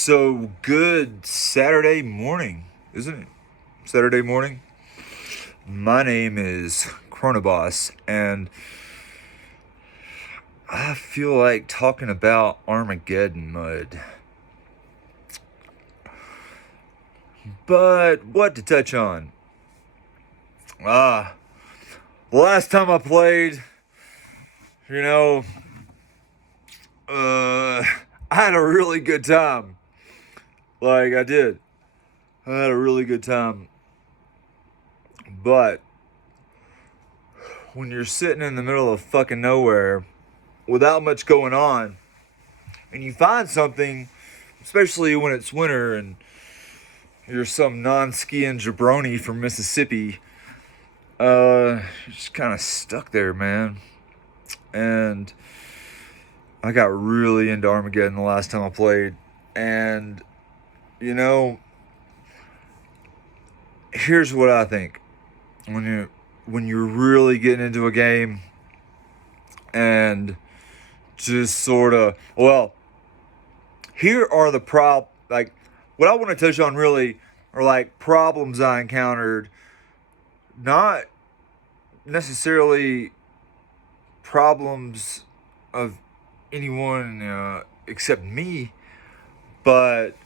So good Saturday morning, isn't it? Saturday morning. My name is Chronoboss, and I feel like talking about Armageddon mud. But what to touch on? The last time I played, you know, I had a really good time. Like, I did. I had a really good time. But when you're sitting in the middle of fucking nowhere without much going on, and you find something, especially when it's winter and you're some non-skiing jabroni from Mississippi, you're just kind of stuck there, man. And I got really into Armageddon the last time I played, and you know, here's what I think: when you're really getting into a game and just sort of, well, here are the like what I want to touch on really are like problems I encountered, not necessarily problems of anyone except me, but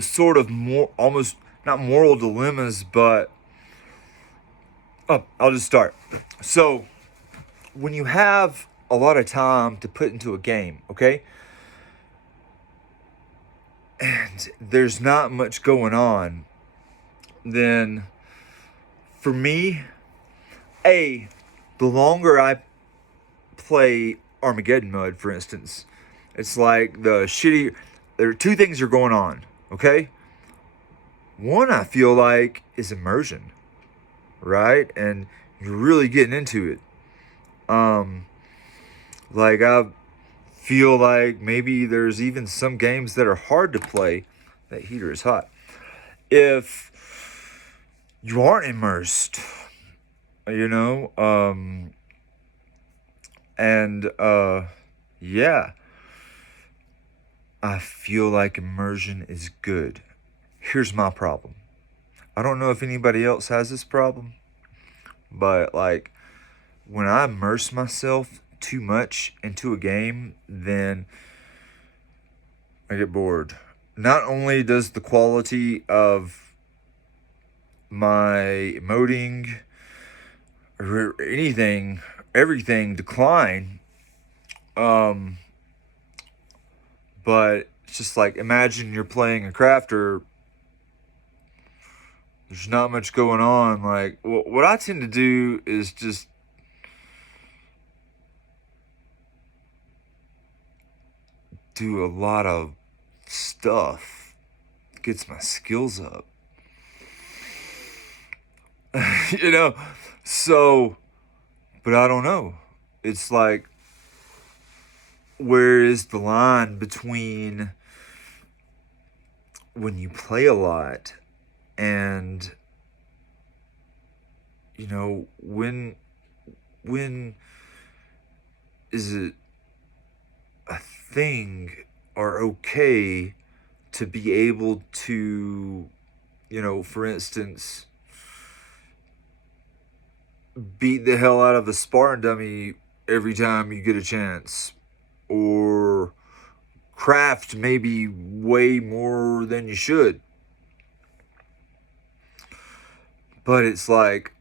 sort of more, almost not moral dilemmas, but I'll just start. So when you have a lot of time to put into a game, okay, and there's not much going on, then for me, the longer I play Armageddon mode, for instance, it's like there are two things are going on, okay? One, I feel like, is immersion, right? And you're really getting into it. Like, I feel like maybe there's even some games that are hard to play. That heater is hot. If you aren't immersed, you know, yeah, I feel like immersion is good. Here's my problem. I don't know if anybody else has this problem, but like when I immerse myself too much into a game, then I get bored. Not only does the quality of my emoting or everything decline, but it's just like, imagine you're playing a crafter. There's not much going on. Like, what I tend to do is just do a lot of stuff. Gets my skills up. you know? So, but I don't know. It's like, where is the line between when you play a lot and when is it a thing or okay to be able to, for instance, beat the hell out of a sparring dummy every time you get a chance, or craft maybe way more than you should. But it's like,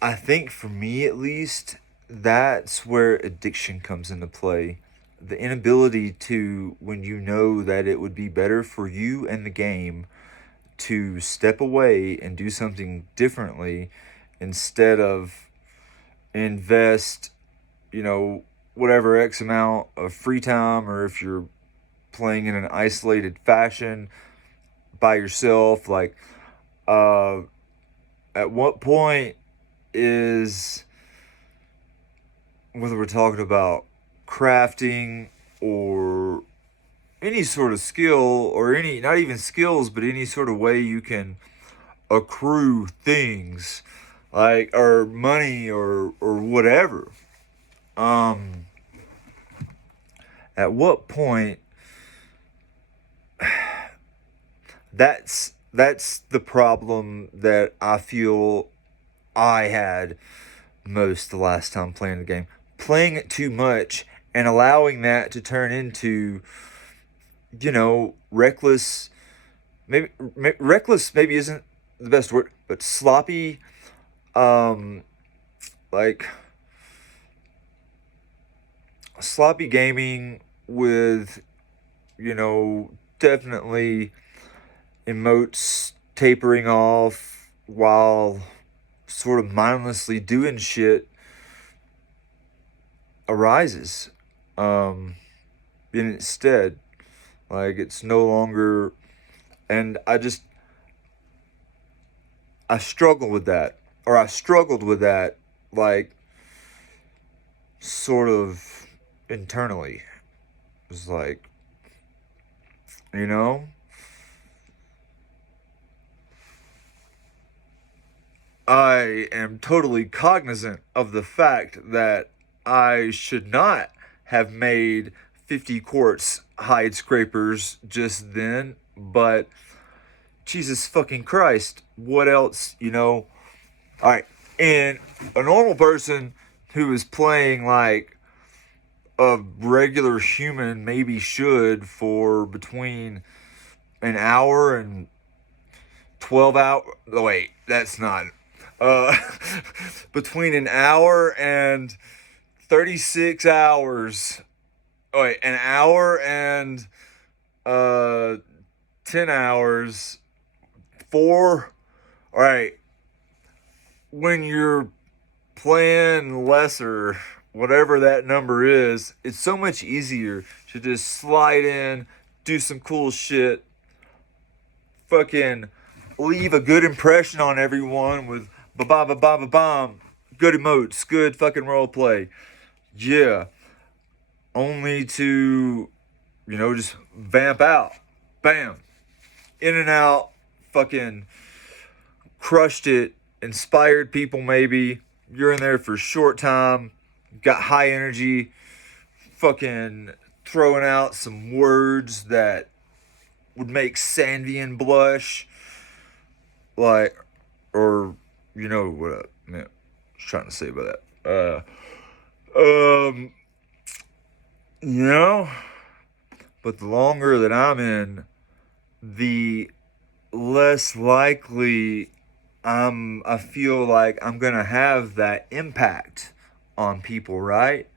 I think for me at least, that's where addiction comes into play. The inability to, when you know that it would be better for you and the game to step away and do something differently instead of invest, whatever X amount of free time, or if you're playing in an isolated fashion by yourself, like, at what point is, whether we're talking about crafting or any sort of skill, or any, not even skills, but any sort of way you can accrue things, like, or money, or whatever. At what point that's the problem that I feel I had most the last time playing the game. Playing it too much and allowing that to turn into, reckless. Reckless maybe isn't the best word, but sloppy. Um, like sloppy gaming with, definitely emotes tapering off while sort of mindlessly doing shit arises. Um, and instead, like it's no longer, and I struggle with that, or I struggled with that, like sort of internally. It was like, you know, I am totally cognizant of the fact that I should not have made 50 quartz hide scrapers just then, but Jesus fucking Christ, what else, Alright, and a normal person who is playing like a regular human maybe should for between an hour and 12 hours. Oh, wait, that's not. Uh, between an hour and 36 hours. Oh, wait, an hour and uh, 10 hours. Four. All right. When you're playing lesser, whatever that number is, it's so much easier to just slide in, do some cool shit, fucking leave a good impression on everyone with ba ba ba ba ba bam, good emotes, good fucking role play. Yeah, only to just vamp out, bam, in and out, fucking crushed it, inspired people maybe. You're in there for a short time, got high energy, fucking throwing out some words that would make Sandian blush, like, or what I was trying to say about that. Um, you know, but the longer that I'm in, the less likely I feel like I'm gonna have that impact on people, right?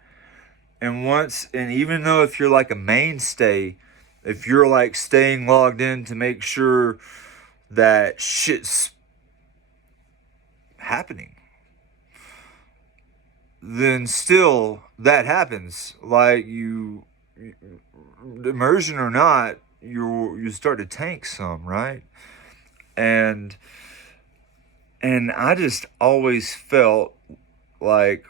And even though if you're like a mainstay, if you're like staying logged in to make sure that shit's happening, then still that happens. Like immersion or not, you start to tank some, right? And I just always felt like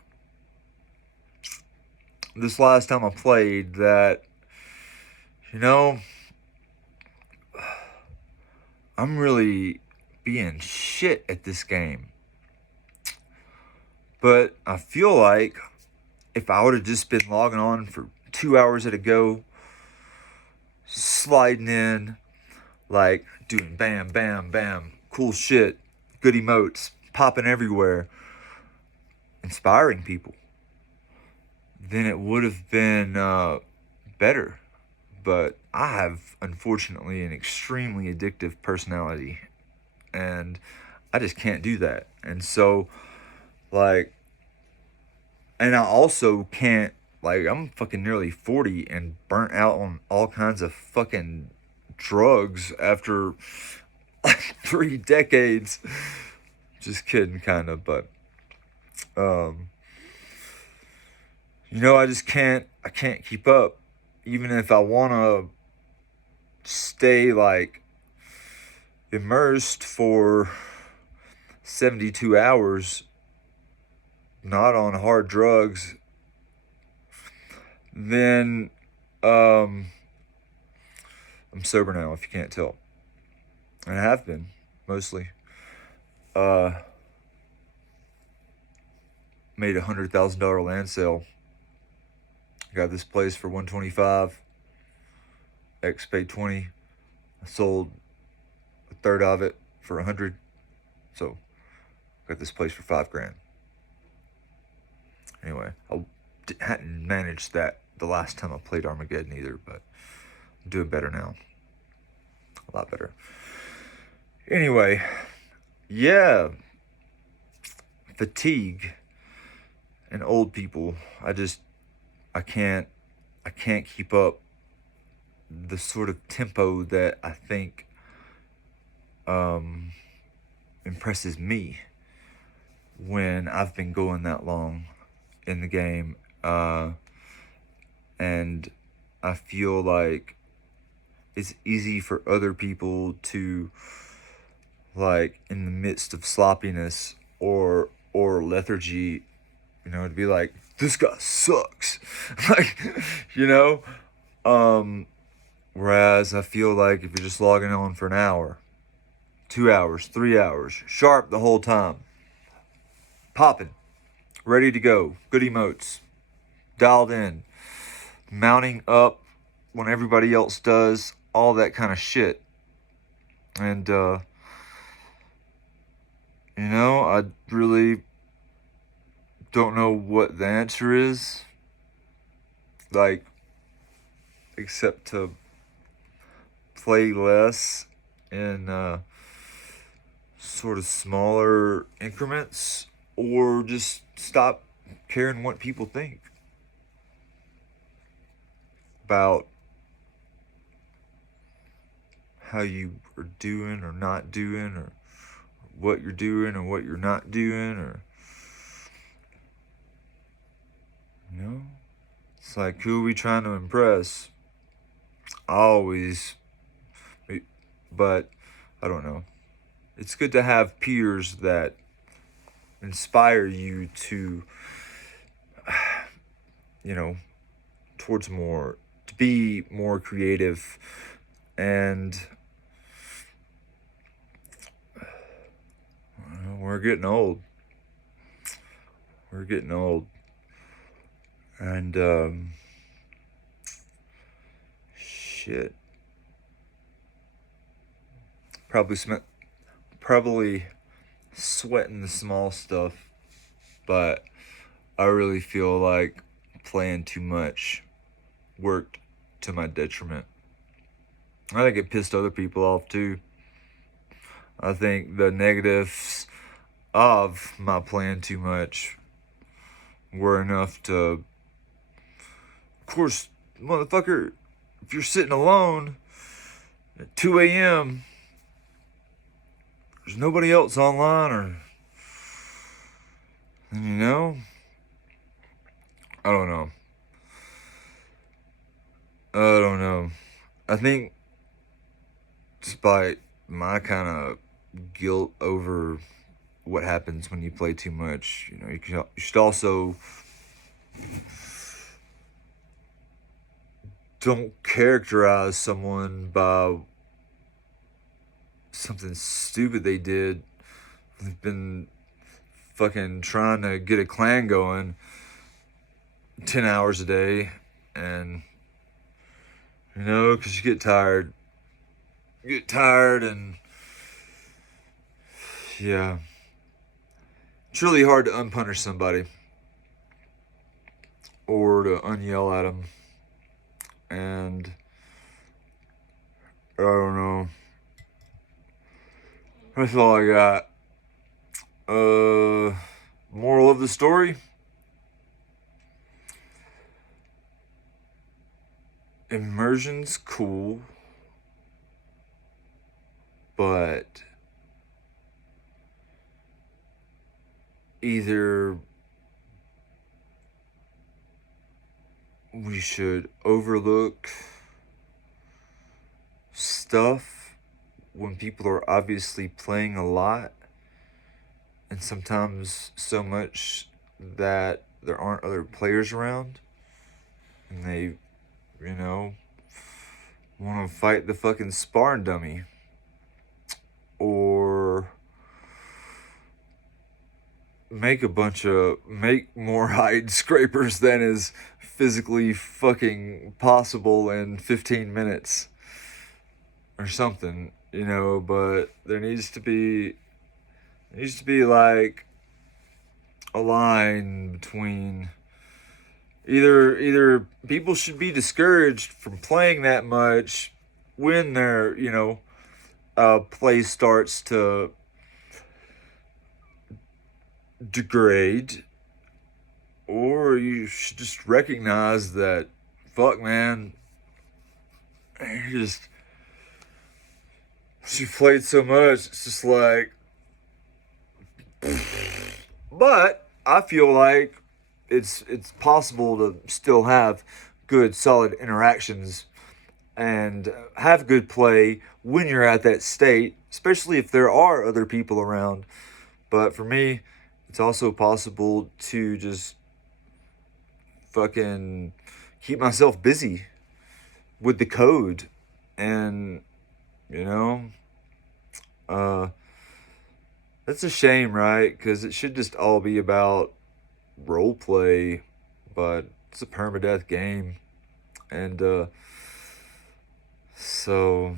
this last time I played that, you know, I'm really being shit at this game. But I feel like if I would have just been logging on for 2 hours at a go, sliding in, like doing bam, bam, bam, cool shit, good emotes, popping everywhere, inspiring people, then it would have been better. But I have, unfortunately, an extremely addictive personality, and I just can't do that. And so, like, and I also can't, like, I'm fucking nearly 40 and burnt out on all kinds of fucking drugs after like 3 decades. Just kidding, kind of, but, um, I can't keep up. Even if I want to stay, like, immersed for 72 hours, not on hard drugs, then I'm sober now, if you can't tell. And I have been, mostly. Uh, Made $100,000 land sale. got this place for 125. X paid 20. I sold a third of it for 100. So got this place for $5,000. Anyway, I hadn't managed that the last time I played Armageddon either, but I'm doing better now. A lot better. Anyway, yeah, fatigue and old people. I can't keep up the sort of tempo that I think impresses me when I've been going that long in the game, and I feel like it's easy for other people to, like, in the midst of sloppiness or lethargy, to be like, this guy sucks. Like, whereas I feel like if you're just logging on for an hour, 2 hours, 3 hours, sharp the whole time, popping, ready to go, good emotes, dialed in, mounting up when everybody else does, all that kind of shit. And, I really don't know what the answer is, like, except to play less in sort of smaller increments, or just stop caring what people think about how you are doing or not doing, or what you're doing or what you're not doing, or it's like, who are we trying to impress? But I don't know. It's good to have peers that inspire you to, towards more, to be more creative. And we're getting old. And shit. Probably sweating the small stuff, but I really feel like playing too much worked to my detriment. I think it pissed other people off too. I think the negatives of my playing too much were enough to, of course, motherfucker, if you're sitting alone at 2 a.m., there's nobody else online, I don't know. I think, despite my kind of guilt over what happens when you play too much, you should also don't characterize someone by something stupid they did. They've been fucking trying to get a clan going 10 hours a day, and because you get tired, and yeah, it's really hard to unpunish somebody or to unyell at them. And I don't know. That's all I got. Moral of the story: Immersion's cool, but either we should overlook stuff when people are obviously playing a lot, and sometimes so much that there aren't other players around, and they, want to fight the fucking sparring dummy. Or make more hide scrapers than is physically fucking possible in 15 minutes or something, you know, but there needs to be like a line between either people should be discouraged from playing that much when their, play starts to degrade, or you should just recognize that, fuck, man, you just she played so much. It's just like, but I feel like it's possible to still have good, solid interactions and have good play when you're at that state, especially if there are other people around. But for me, it's also possible to just fucking keep myself busy with the code, and you know uh that's a shame, right? Because it should just all be about role play, but it's a permadeath game. And so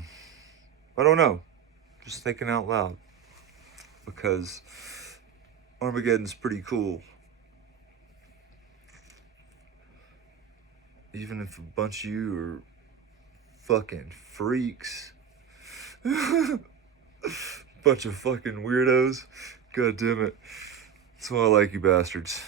I don't know, just thinking out loud, because Armageddon's pretty cool, even if a bunch of you are fucking freaks. Bunch of fucking weirdos. God damn it. That's why I like you bastards.